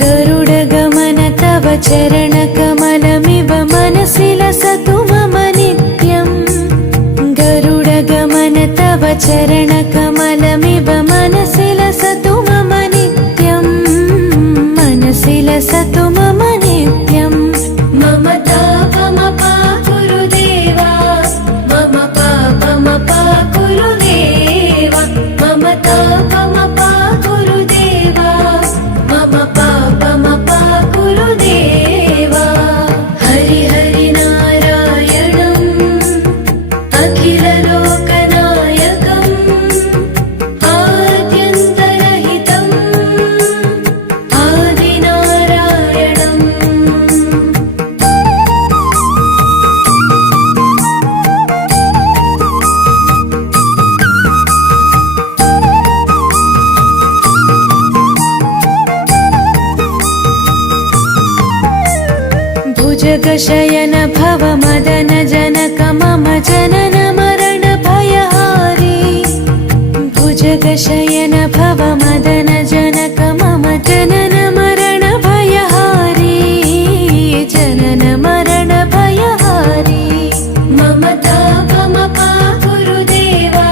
गरुडगमन तव चरणकमलमिव मनसि लसतु मम नित्यम्। गरुडगमन तव चरणकमलमिव मनसि लसतु मम नित्यम्। मनसि लसतु मम नित्यम्। मम तापमपा गुरुदेवा, मम पापमपा गुरुदेवा, मम तापमपा गुरुदेवा, मम पापमपा गुरुदेवा। हरि हरि नारायणम् अखिललोकनायकम् आद्यन्तरहितम् आदिनारायणम्। भुजगशयन भव मदन जनक मम जनन मरण भयहारी। भुजगशयन भव मदन जनक मम जनन मरण भयहारी। जनन मरण भयहारी। मम तापमपा गुरुदेवा,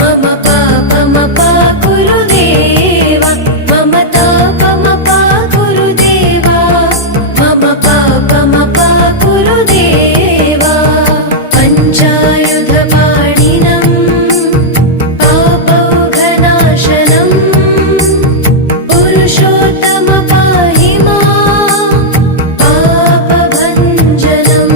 मम पापमपा गुरुदेवा, मम तापमपा गुरुदेवा, मम पापमपा गुरुदेवा। पञ्चायुधपाणिनम् पापौघनाशनम् पुरुषोत्तम पाहि मां पापभञ्जनम्।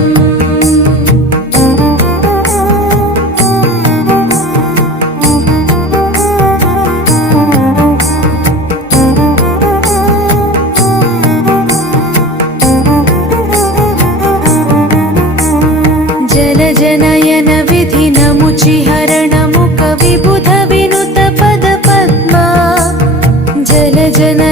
जलजनयन विधिनमुचिहरणमुख विबुध विनुत पद पद्मा। जलजनयन